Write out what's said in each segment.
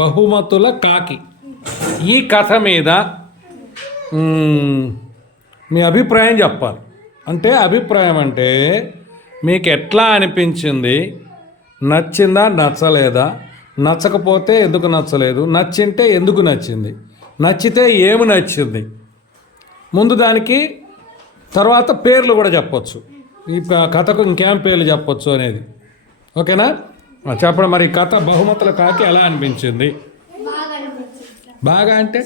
బహుమతుల కాకి. ఈ కథ మీద మీ అభిప్రాయం చెప్పాలి. అంటే అభిప్రాయం అంటే మీకు ఎట్లా అనిపించింది, నచ్చిందా నచ్చలేదా, నచ్చకపోతే ఎందుకు నచ్చలేదు, నచ్చింటే ఎందుకు నచ్చింది, నచ్చితే ఏమి నచ్చింది, ముందు దానికి తర్వాత పేర్లు కూడా చెప్పొచ్చు. ఈ కథకు ఇంకేం పేర్లు చెప్పొచ్చు అనేది. ఓకేనా? చెప్పడం. మరి కథ బహుమతుల కాకి ఎలా అనిపించింది? బాగా అంటే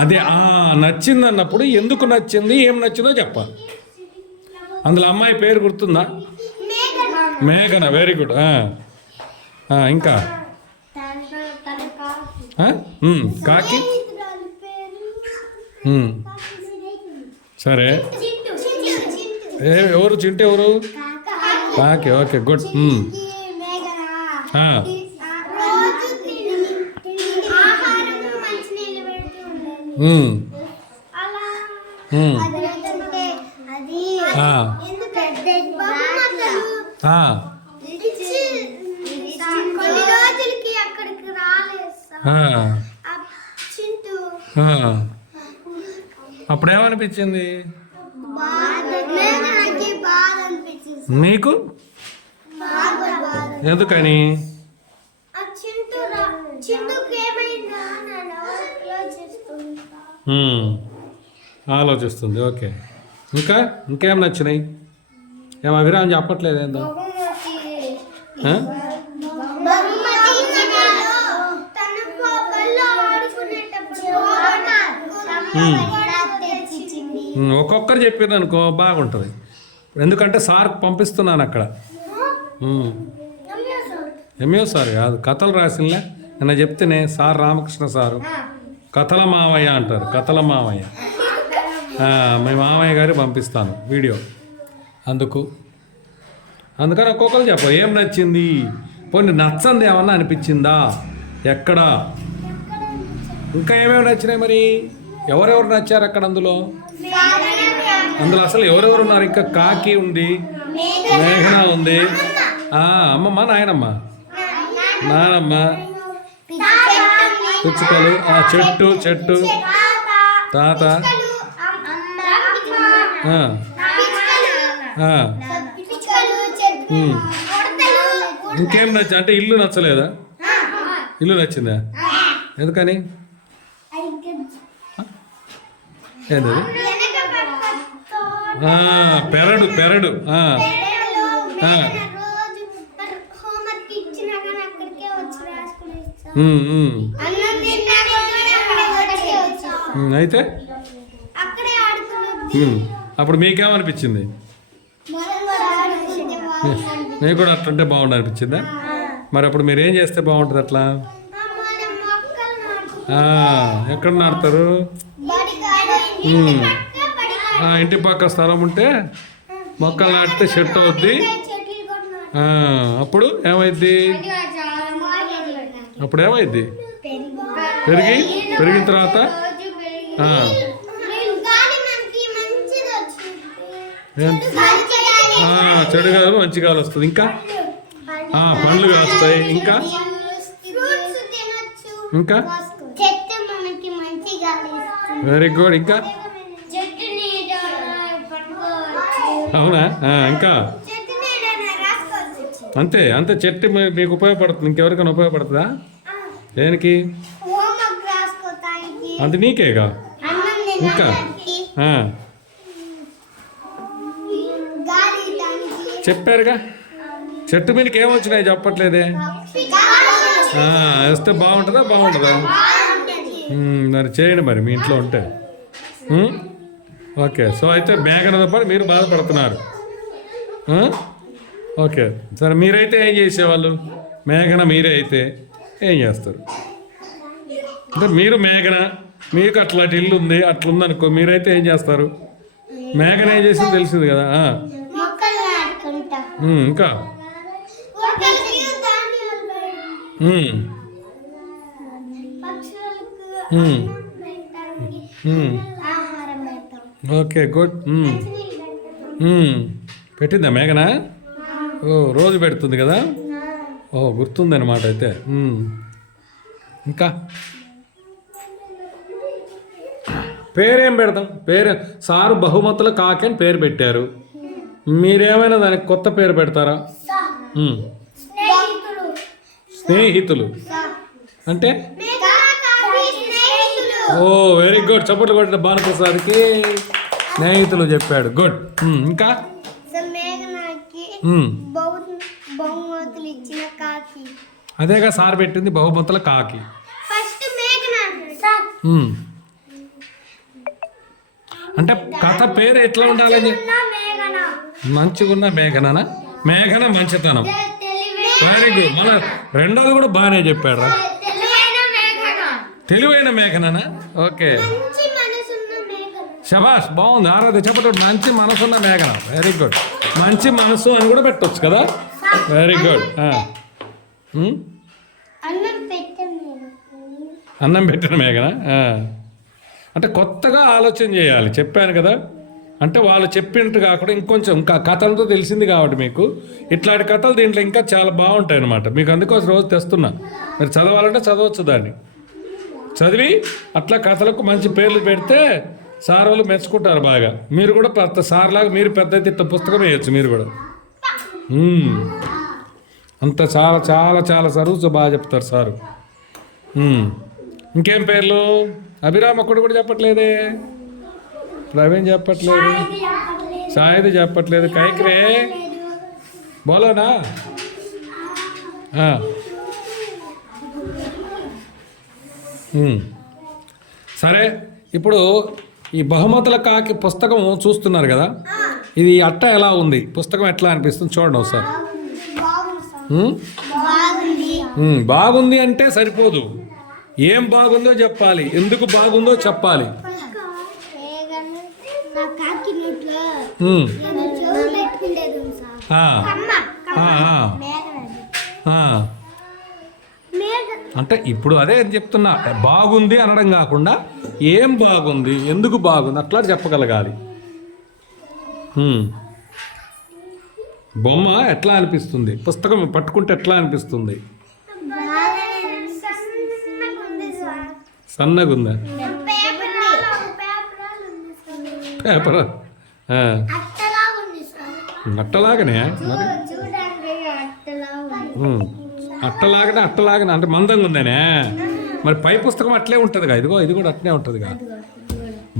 అదే నచ్చింది అన్నప్పుడు ఎందుకు నచ్చింది, ఏం నచ్చిందో చెప్పాలి. అందులో అమ్మాయి పేరు గుర్తుందా? మేఘన. Very good. ఇంకా కాకి. సరే, ఎవరు చింటే ఎవరు? కాకి. Okay, good. అప్పుడేమనిపించింది నీకు? ఎందుకని? ఆలోచిస్తుంది. ఓకే. ఇంకేం నచ్చినాయి? ఏం అభిరామ్ చెప్పట్లేదు ఏందో? ఒక్కొక్కరు చెప్పింది అనుకో బాగుంటుంది. ఎందుకంటే సార్ పంపిస్తున్నాను అక్కడ. ఎంఏ సార్ కాదు, కథలు రాసినలే. నిన్న చెప్తేనే సార్ రామకృష్ణ సారు కథల మావయ్య అంటారు. కథల మావయ్య. మీ మావయ్య గారు పంపిస్తాను వీడియో. అందుకని ఒక్కొక్కరు చెప్ప ఏం నచ్చింది. పోనీ నచ్చంది ఏమన్నా అనిపించిందా? ఎక్కడా? ఇంకా ఏమేమి నచ్చినాయి? మరి ఎవరెవరు నచ్చారు అక్కడ? అందులో అసలు ఎవరెవరు ఉన్నారు? ఇంకా కాకి ఉంది, మేఘన ఉంది, అమ్మమ్మ, నాయనమ్మ, నానమ్మ, పిచ్చుకలు, చెట్టు, తాత, ఇంకేం నచ్చ? అంటే ఇల్లు నచ్చలేదా? ఇల్లు నచ్చిందా? ఎందుకని? ఏంది? పెరడు. అయితే అప్పుడు మీకేమనిపించింది? మీకు కూడా అట్లంటే బాగుండు అనిపించిందా? మరి అప్పుడు మీరు ఏం చేస్తే బాగుంటుంది అట్లా? ఎక్కడ నాటుతారు? ఇంటి పక్క స్థలం ఉంటే మొక్కలు నాటితే చెట్టు అవుద్ది. అప్పుడు ఏమైద్ది? పెరిగిన తర్వాత చెడు కాదు, మంచి గాలి వస్తుంది. ఇంకా పండ్లు కాస్తాయి. ఇంకా వెరీ గుడ్. ఇంకా అవునా? ఇంకా అంతే. చెట్టు మీకు ఉపయోగపడుతుంది. ఇంకెవరికైనా ఉపయోగపడుతుందా? దేనికి? అది నీకేగా. ఇంకా చెప్పారుగా. చెట్టు మీదకి ఏమొచ్చినాయి చెప్పట్లేదే? వేస్తే బాగుంటుందా? మరి చేయండి మరి మీ ఇంట్లో ఉంటే. ఓకే. సో అయితే మేఘనతో పాటు మీరు బాధపడుతున్నారు. ఓకే, సరే. మీరైతే ఏం చేసేవాళ్ళు? మేఘన మీరే అయితే ఏం చేస్తారు? అంటే మీరు మేఘన, మీకు అట్లాంటి ఇల్లు ఉంది, అట్లుందనుకో, మీరైతే ఏం చేస్తారు? మేఘన ఏం చేసింది తెలిసింది కదా. ఇంకా ఓకే, గుడ్. పెట్టిందా మేఘన? ఓ రోజు పెడుతుంది కదా. ఓ గుర్తుందన్నమాట అయితే. ఇంకా పేరేం పెడతాం? పేరు సారు బహుమతుల కాకి అని పేరు పెట్టారు. మీరేమైనా దానికి కొత్త పేరు పెడతారా? స్నేహితులు అంటే ఓ వెరీ గుడ్. చప్పట్లు కొట్టిన భానుప్రసాద్కి స్నేహితులు చెప్పాడు. గుడ్. ఇంకా అదేగా సార్ పెట్టింది బహుమతుల కాకి. అంటే కథ పేరు ఎట్లా ఉండాలని? మంచిగున్న మేఘనా? మేఘన మంచితనం. Very good. మన రెండోది కూడా బాగానే చెప్పాడు. తెలివైన మేఘనా? ఓకే, శబాష్, బాగుంది. ఆరోగ్య చెప్పటం మంచి మనసున్న మేఘన. Very good. మంచి మనసు అని కూడా పెట్టవచ్చు కదా. Very good. అన్నం పెట్టిన మేఘన. అంటే కొత్తగా ఆలోచన చేయాలి, చెప్పాను కదా. అంటే వాళ్ళు చెప్పినట్టు కాకుండా ఇంకొంచెం ఇంకా కథలతో తెలిసింది కాబట్టి మీకు ఇట్లాంటి కథలు దీంట్లో ఇంకా చాలా బాగుంటాయి అన్నమాట. మీకు అందుకోసం రోజు తెస్తున్నా. మీరు చదవాలంటే చదవచ్చు. దాన్ని చదివి అట్లా కథలకు మంచి పేర్లు పెడితే సార్ వాళ్ళు మెచ్చుకుంటారు బాగా. మీరు కూడా పెద్ద సార్ లాగా మీరు పెద్ద తిట్ట పుస్తకం వేయచ్చు మీరు కూడా. అంత చాలా చాలా చాలా చదువు బాగా చెప్తారు సారు. ఇంకేం పేర్లు? అభిరామ్ ఒక్కడు కూడా చెప్పట్లేదే, ప్రవీణ్ చెప్పట్లేదు, సాయిది చెప్పట్లేదు, కైక్రే బోలోనా? సరే, ఇప్పుడు ఈ బహుమతుల కాకి పుస్తకం చూస్తున్నారు కదా. ఇది అట్ట ఎలా ఉంది? పుస్తకం ఎట్లా అనిపిస్తుంది చూడండి ఒకసారి. బాగుంది అంటే సరిపోదు, ఏం బాగుందో చెప్పాలి, ఎందుకు బాగుందో చెప్పాలి. అంటే ఇప్పుడు అదే చెప్తున్నా, బాగుంది అనడం కాకుండా ఏం బాగుంది, ఎందుకు బాగుంది అట్లా చెప్పగలగాలి. బొమ్మ ఎట్లా అనిపిస్తుంది, పుస్తకం పట్టుకుంటే ఎట్లా అనిపిస్తుంది? సన్నగుందా? పేపర్ అట్టలాగనే మరి అట్టలాగనే అంటే మందంగా ఉందనే. మరి పై పుస్తకం అట్లే ఉంటుందిగా, ఇదిగో ఇది కూడా అట్లే ఉంటుందిగా.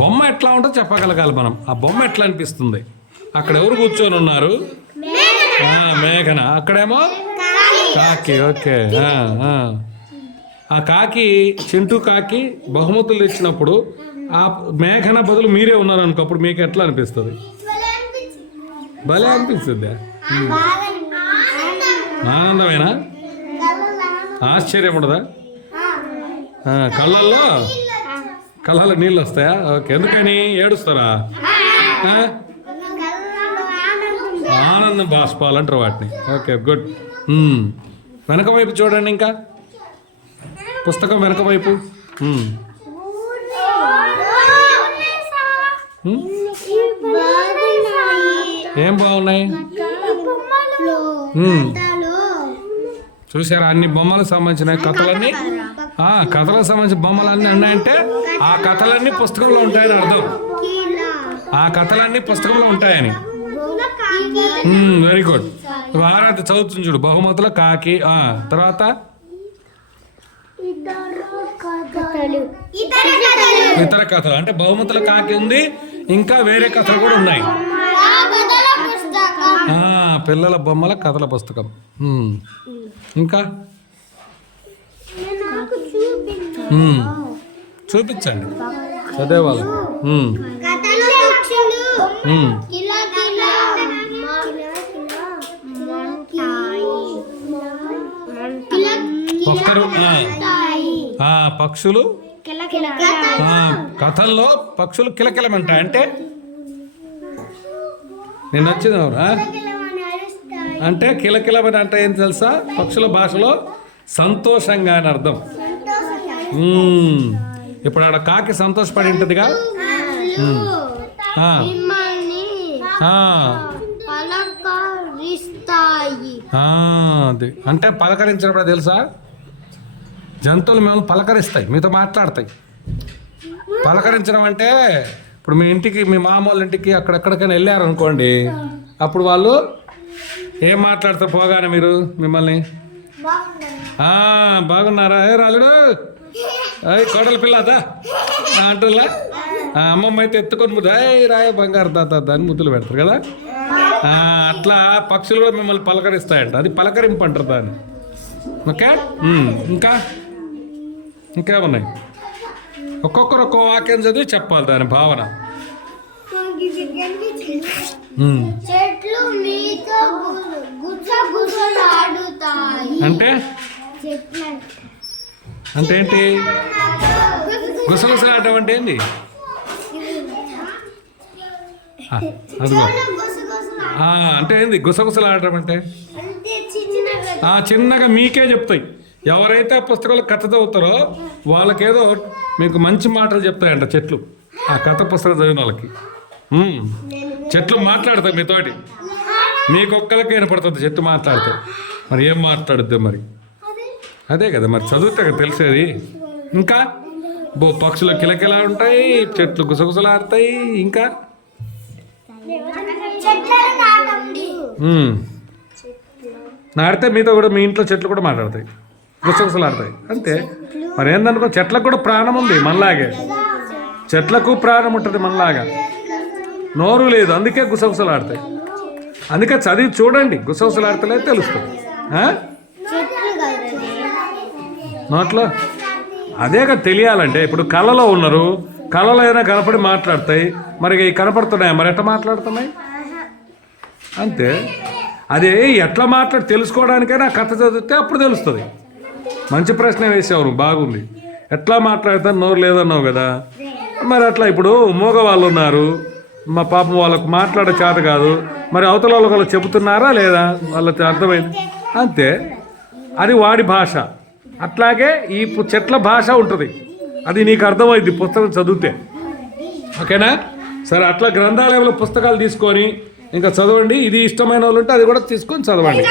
బొమ్మ ఎట్లా ఉంటుందో చెప్పగలగాలి మనం. ఆ బొమ్మ ఎట్లా అనిపిస్తుంది? అక్కడ ఎవరు కూర్చొని ఉన్నారు? మేఘన. అక్కడేమో కాకి. ఓకే. ఆ కాకి, చింటూ కాకి బహుమతులు ఇచ్చినప్పుడు ఆ మేఘన బదులు మీరే ఉన్నారు అనుకో, అప్పుడు మీకు ఎట్లా అనిపిస్తుంది? భలే అనిపిస్తుంది. ఆనందమేనా? ఆశ్చర్యం ఉండదా? కళ్ళల్లో నీళ్ళు వస్తాయా? ఓకే. ఎందుకని ఏడుస్తారా? ఆనందం బాష్పాలంటారు వాటిని. Okay, good. వెనక వైపు చూడండి, ఇంకా పుస్తకం వెనక వైపు. ఏం బాగున్నాయి? చూసారా, అన్ని బొమ్మలకు సంబంధించిన కథలన్నీ, కథలకు సంబంధించిన బొమ్మలన్నీ ఉన్నాయంటే ఆ కథలన్నీ పుస్తకంలో ఉంటాయని అర్థం. ఆ కథలన్నీ పుస్తకంలో ఉంటాయని. Very good. ఆరాధ చదువుతుంది చూడు, బహుమతుల కాకి. తర్వాత ఇతర కథలు అంటే బహుమతుల కాకి ఉంది, ఇంకా వేరే కథలు కూడా ఉన్నాయి. పిల్లల బొమ్మల కథల పుస్తకం. ఇంకా చూపించండి చదివేవాళ్ళు. పక్షులు కథల్లో పక్షులు కిలకిలమంటాయి. అంటే నేను నచ్చింది ఎవరా అంటే కిలకిలమని అంటే ఏం తెలుసా? పక్షుల భాషలో సంతోషంగా అని అర్థం. ఇప్పుడు ఆడ కాకి సంతోషపడి ఉంటుందిగా. అది అంటే పలకరించినప్పుడు తెలుసా? జంతువులు మిమ్మల్ని పలకరిస్తాయి, మీతో మాట్లాడతాయి. పలకరించడం అంటే ఇప్పుడు మీ ఇంటికి, మీ మామూలు ఇంటికి అక్కడెక్కడికైనా వెళ్ళారు అనుకోండి, అప్పుడు వాళ్ళు ఏం మాట్లాడతారు పోగానే మీరు మిమ్మల్ని? బాగున్నారా, ఏ రాలుడు, అయ్యి కోడల పిల్లదా అంటున్నా. అమ్మమ్మ అయితే ఎత్తుకొని ముద్దు, అయ్యి రాయ బంగారు తాత అని ముద్దులు పెడతారు కదా. అట్లా పక్షులు కూడా మిమ్మల్ని పలకరిస్తాయంట, అది పలకరింపు అంటారు దాన్ని. ఓకే, ఇంకా ఇంకేమున్నాయి? ఒక్కొక్కరు ఒక్కో వాక్యం చదివి చెప్పాలి దాని భావన. చెట్లు మీతో గుసగుసలాడుతాయి. అంటే అంటే ఏంటి? గుసగుసలాడటం అంటే ఏంటి? అదిగో అంటే ఏంది గుసగుసలాడటం అంటే? చిన్నగా మీకే చెప్తాయి. ఎవరైతే ఆ పుస్తకాలు కథ చదువుతారో వాళ్ళకేదో మీకు మంచి మాటలు చెప్తాయంట చెట్లు. ఆ కథ పుస్తకం చదివిన వాళ్ళకి చెట్లు మాట్లాడతాయి మీతోటి. మీకొక్కరికి వినపడుతుంది చెట్టు మాట్లాడితే. మరి ఏం మాట్లాడుద్ది మరి? అదే కదా మరి చదివితే కదా తెలిసేది. ఇంకా పక్షులు కిలకిలా ఉంటాయి, చెట్లు గుసగుసలాడతాయి. ఇంకా నాడితే మీతో కూడా మీ ఇంట్లో చెట్లు కూడా మాట్లాడతాయి, గుసగుసలాడతాయి. అంతే మరి ఏందనుకో, చెట్లకు కూడా ప్రాణం ఉంది మనలాగే. చెట్లకు ప్రాణం ఉంటుంది మనలాగా, నోరు లేదు, అందుకే గుసగుసలాడతాయి. అందుకే చదివి చూడండి, గుసగుసలాడతలే తెలుస్తుంది నోట్లో. అదేగా తెలియాలంటే. ఇప్పుడు కళలో ఉన్నారు, కళలో ఏదైనా కనపడి మాట్లాడతాయి. మరి ఇవి కనపడుతున్నాయి, మరి ఎట్లా మాట్లాడుతున్నాయి? అంతే. అదే ఎట్లా తెలుసుకోవడానికైనా కథ చదివితే అప్పుడు తెలుస్తుంది. మంచి ప్రశ్న వేసావు నువ్వు, బాగుంది. ఎట్లా మాట్లాడతాను, నోరు లేదన్నావు కదా. మరి అట్లా ఇప్పుడు మోగవాళ్ళు ఉన్నారు, మా పాపం వాళ్ళకు మాట్లాడే చేత కాదు, మరి అవతల వాళ్ళు చెబుతున్నారా లేదా, వాళ్ళకి అర్థమైంది. అంతే, అది వాడి భాష. అట్లాగే ఈ చెట్ల భాష ఉంటుంది, అది నీకు అర్థమైంది పుస్తకం చదివితే. ఓకేనా? సరే, అట్లా గ్రంథాలయంలో పుస్తకాలు తీసుకొని ఇంకా చదవండి. ఇది ఇష్టమైన వాళ్ళు ఉంటే అది కూడా తీసుకొని చదవండి.